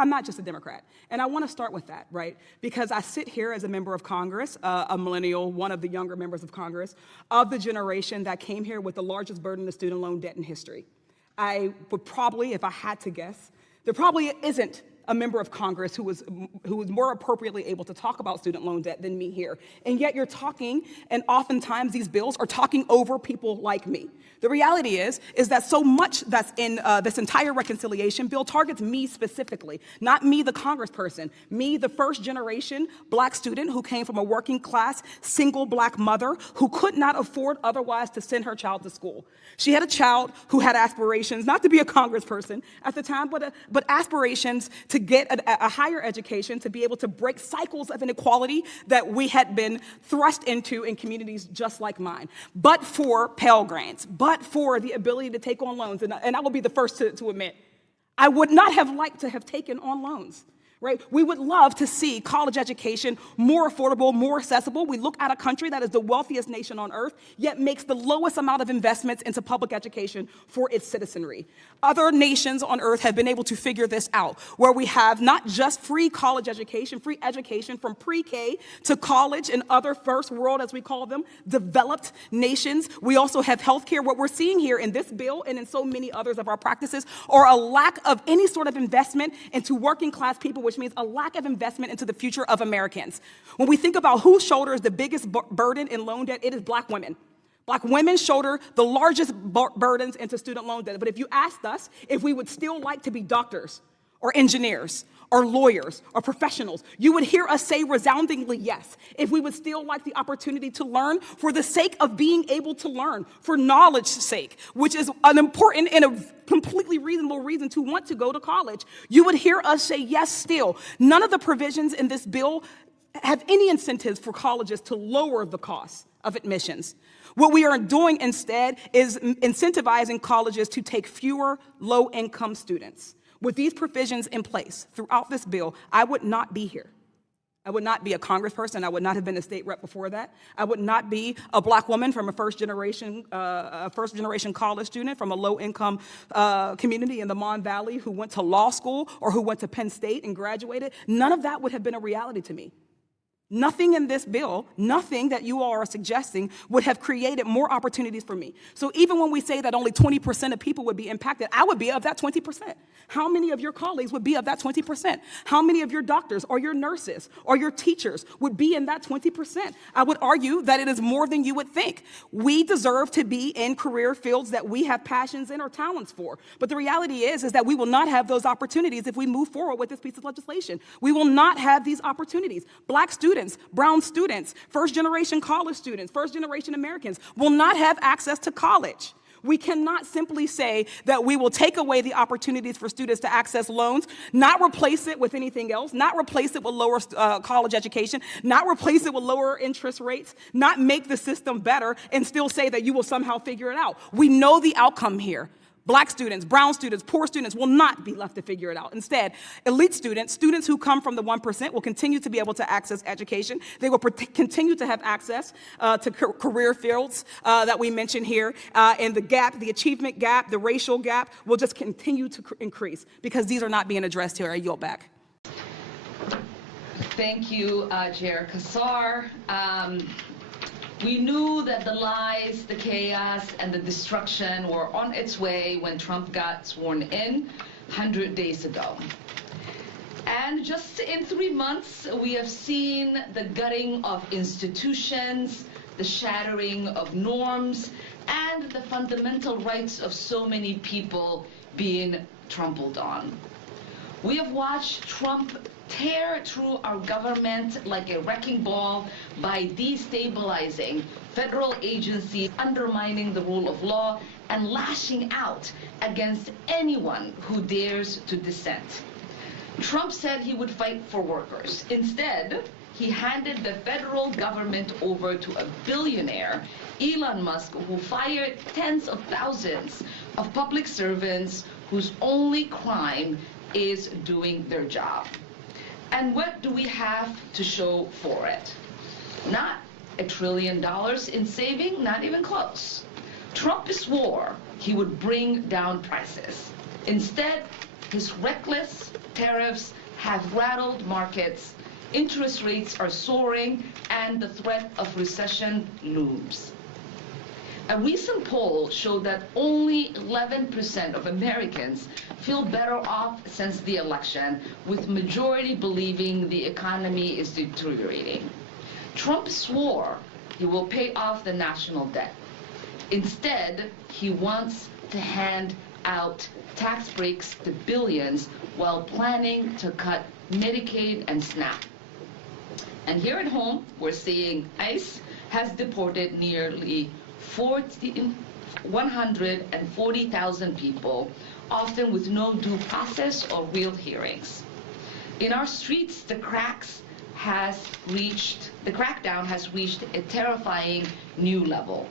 I'm not just a Democrat. And I want to start with that, right? Because I sit here as a member of Congress, a millennial, one of the younger members of Congress, of the generation that came here with the largest burden of student loan debt in history. I would probably, if I had to guess, there probably isn't a member of Congress who was more appropriately able to talk about student loan debt than me here. And yet you're talking, and oftentimes these bills are talking over people like me. The reality is that so much that's in this entire reconciliation bill targets me specifically, not me, the congressperson, me, the first generation black student who came from a working class, single black mother who could not afford otherwise to send her child to school. She had a child who had aspirations, not to be a congressperson at the time, but aspirations to get a higher education, to be able to break cycles of inequality that we had been thrust into in communities just like mine. But for Pell Grants, but for the ability to take on loans, and I will be the first to admit, I would not have liked to have taken on loans. Right? We would love to see college education more affordable, more accessible. We look at a country that is the wealthiest nation on earth, yet makes the lowest amount of investments into public education for its citizenry. Other nations on earth have been able to figure this out, where we have not just free college education, free education from pre-K to college and other first world, as we call them, developed nations. We also have healthcare. What we're seeing here in this bill and in so many others of our practices are a lack of any sort of investment into working class people, which means a lack of investment into the future of Americans. When we think about who shoulders the biggest burden in loan debt, it is black women. Black women shoulder the largest burdens into student loan debt. But if you asked us if we would still like to be doctors or engineers or lawyers or professionals, you would hear us say resoundingly yes. If we would still like the opportunity to learn for the sake of being able to learn, for knowledge's sake, which is an important and a completely reasonable reason to want to go to college, you would hear us say yes still. None of the provisions in this bill have any incentives for colleges to lower the cost of admissions. What we are doing instead is incentivizing colleges to take fewer low-income students. With these provisions in place throughout this bill, I would not be here. I would not be a congressperson. I would not have been a state rep before that. I would not be a black woman from a first generation college student from a low-income community in the Mon Valley who went to law school or who went to Penn State and graduated. None of that would have been a reality to me. Nothing in this bill, nothing that you all are suggesting would have created more opportunities for me. So even when we say that only 20% of people would be impacted, I would be of that 20%. How many of your colleagues would be of that 20%? How many of your doctors or your nurses or your teachers would be in that 20%? I would argue that it is more than you would think. We deserve to be in career fields that we have passions in or talents for. But the reality is that we will not have those opportunities if we move forward with this piece of legislation. We will not have these opportunities. Black students, brown students, first-generation college students, first-generation Americans will not have access to college. We cannot simply say that we will take away the opportunities for students to access loans, not replace it with anything else, not replace it with lower college education, not replace it with lower interest rates, not make the system better, and still say that you will somehow figure it out. We know the outcome here. Black students, brown students, poor students will not be left to figure it out. Instead, elite students, students who come from the 1% will continue to be able to access education. They will continue to have access to career fields that we mentioned here. And the gap, the achievement gap, the racial gap will just continue to increase because these are not being addressed here. I yield back. Thank you, Chair Kassar. We knew that the lies, the chaos, and the destruction were on its way when Trump got sworn in 100 days ago. And just in 3 months, we have seen the gutting of institutions, the shattering of norms, and the fundamental rights of so many people being trampled on. We have watched Trump tear through our government like a wrecking ball by destabilizing federal agencies, undermining the rule of law, and lashing out against anyone who dares to dissent. Trump said he would fight for workers. Instead, he handed the federal government over to a billionaire, Elon Musk, who fired tens of thousands of public servants whose only crime is doing their job. And what do we have to show for it? Not $1 trillion in saving, not even close. Trump swore he would bring down prices. Instead, His reckless tariffs have rattled markets, interest rates are soaring, and the threat of recession looms. A recent poll showed that only 11% of Americans feel better off since the election, with majority believing the economy is deteriorating. Trump swore he will pay off the national debt. Instead, he wants to hand out tax breaks to billions while planning to cut Medicaid and SNAP. And here at home, we're seeing ICE has deported nearly 140,000 people, often with no due process or real hearings. In our streets, the crackdown has reached a terrifying new level.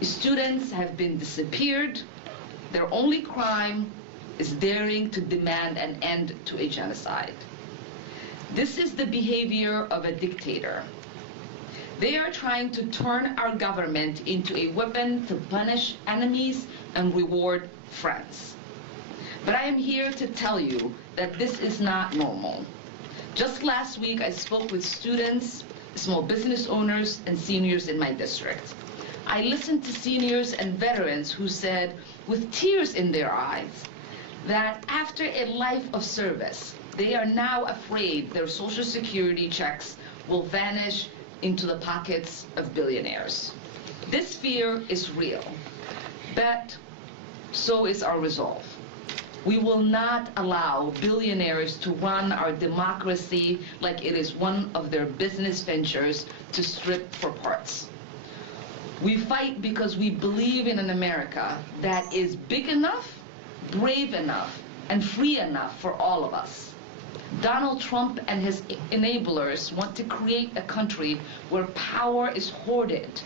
Students have been disappeared. Their only crime is daring to demand an end to a genocide. This is the behavior of a dictator. They are trying to turn our government into a weapon to punish enemies and reward friends. But I am here to tell you that this is not normal. Just last week, I spoke with students, small business owners, and seniors in my district. I listened to seniors and veterans who said, with tears in their eyes, that after a life of service, they are now afraid their Social Security checks will vanish into the pockets of billionaires. This fear is real, but so is our resolve. We will not allow billionaires to run our democracy like it is one of their business ventures to strip for parts. We fight because we believe in an America that is big enough, brave enough, and free enough for all of us. Donald Trump and his enablers want to create a country where power is hoarded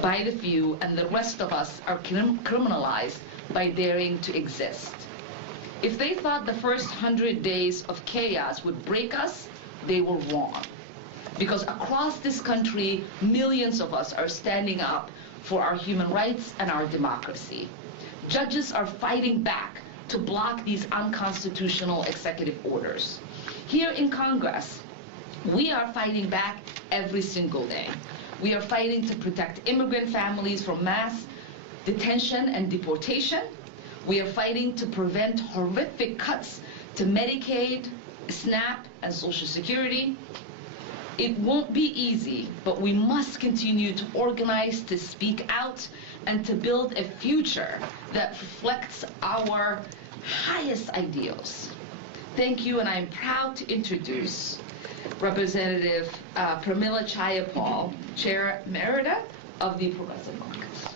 by the few and the rest of us are criminalized by daring to exist. If they thought the first 100 days of chaos would break us, they were wrong. Because across this country, millions of us are standing up for our human rights and our democracy. Judges are fighting back to block these unconstitutional executive orders. Here in Congress, we are fighting back every single day. We are fighting to protect immigrant families from mass detention and deportation. We are fighting to prevent horrific cuts to Medicaid, SNAP, and Social Security. It won't be easy, but we must continue to organize, to speak out, and to build a future that reflects our highest ideals. Thank you, and I'm proud to introduce Representative Pramila Jayapal, Chair Emerita of the Progressive Caucus.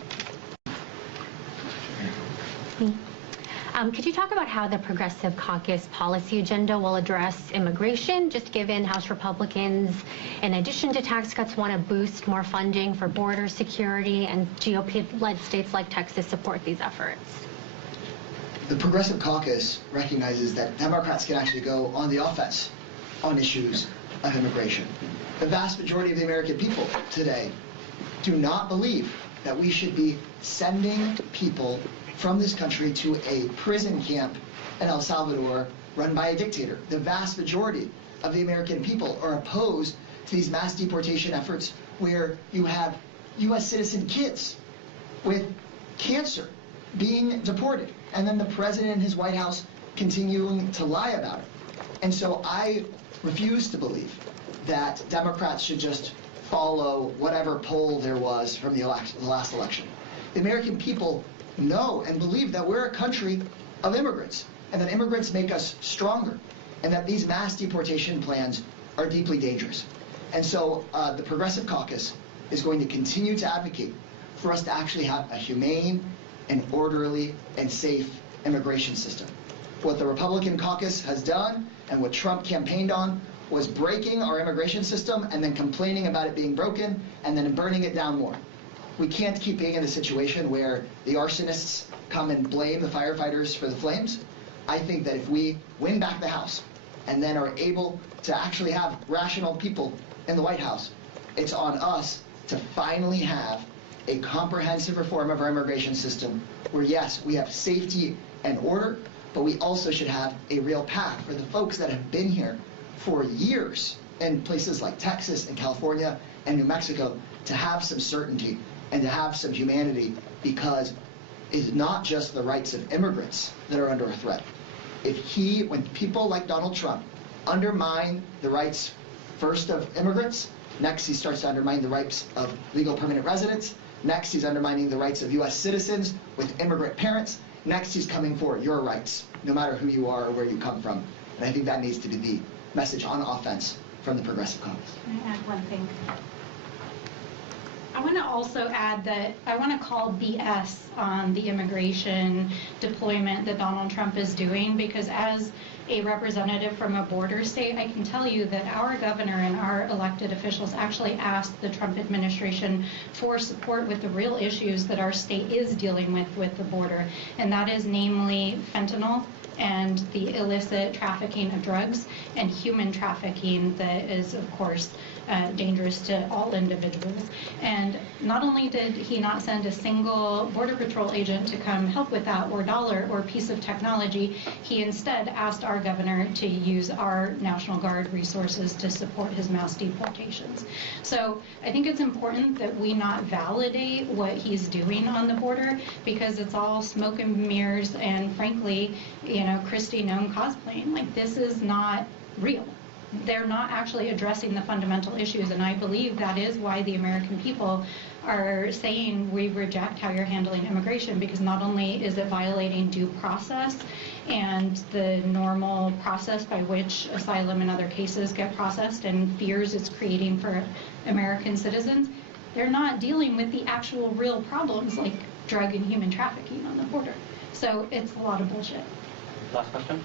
Could you talk about how the Progressive Caucus policy agenda will address immigration, just given House Republicans, in addition to tax cuts, want to boost more funding for border security, and GOP-led states like Texas support these efforts? The Progressive Caucus recognizes that Democrats can actually go on the offense on issues of immigration. The vast majority of the American people today do not believe that we should be sending people from this country to a prison camp in El Salvador run by a dictator. The vast majority of the American people are opposed to these mass deportation efforts where you have U.S. citizen kids with cancer being deported, and then the president and his White House continuing to lie about it. And so I refuse to believe that Democrats should just follow whatever poll there was from the last election. The American people know and believe that we're a country of immigrants, and that immigrants make us stronger, and that these mass deportation plans are deeply dangerous. And so the Progressive Caucus is going to continue to advocate for us to actually have a humane and orderly and safe immigration system. What the Republican caucus has done and what Trump campaigned on was breaking our immigration system and then complaining about it being broken and then burning it down more. We can't keep being in a situation where the arsonists come and blame the firefighters for the flames. I think that if we win back the House and then are able to actually have rational people in the White House, it's on us to finally have a comprehensive reform of our immigration system where, yes, we have safety and order, but we also should have a real path for the folks that have been here for years in places like Texas and California and New Mexico to have some certainty and to have some humanity, because it's not just the rights of immigrants that are under a threat. When people like Donald Trump undermine the rights first of immigrants, next he starts to undermine the rights of legal permanent residents, next he's undermining the rights of U.S. citizens with immigrant parents, next he's coming for your rights, no matter who you are or where you come from. And I think that needs to be the message on offense from the Progressive Caucus. Can I add one thing? I want to also add that I want to call BS on the immigration deployment that Donald Trump is doing, because as a representative from a border state, I can tell you that our governor and our elected officials actually asked the Trump administration for support with the real issues that our state is dealing with the border, and that is namely fentanyl and the illicit trafficking of drugs and human trafficking that is, of course, dangerous to all individuals. And not only did he not send a single Border Patrol agent to come help with that, or dollar or piece of technology, he instead asked our governor to use our National Guard resources to support his mass deportations. So I think it's important that we not validate what he's doing on the border, because it's all smoke and mirrors and, frankly, Kristi Noem cosplaying. Like, this is not real. They're not actually addressing the fundamental issues, and I believe that is why the American people are saying we reject how you're handling immigration, because not only is it violating due process and the normal process by which asylum and other cases get processed and fears it's creating for American citizens, they're not dealing with the actual real problems like drug and human trafficking on the border. So it's a lot of bullshit. Last question.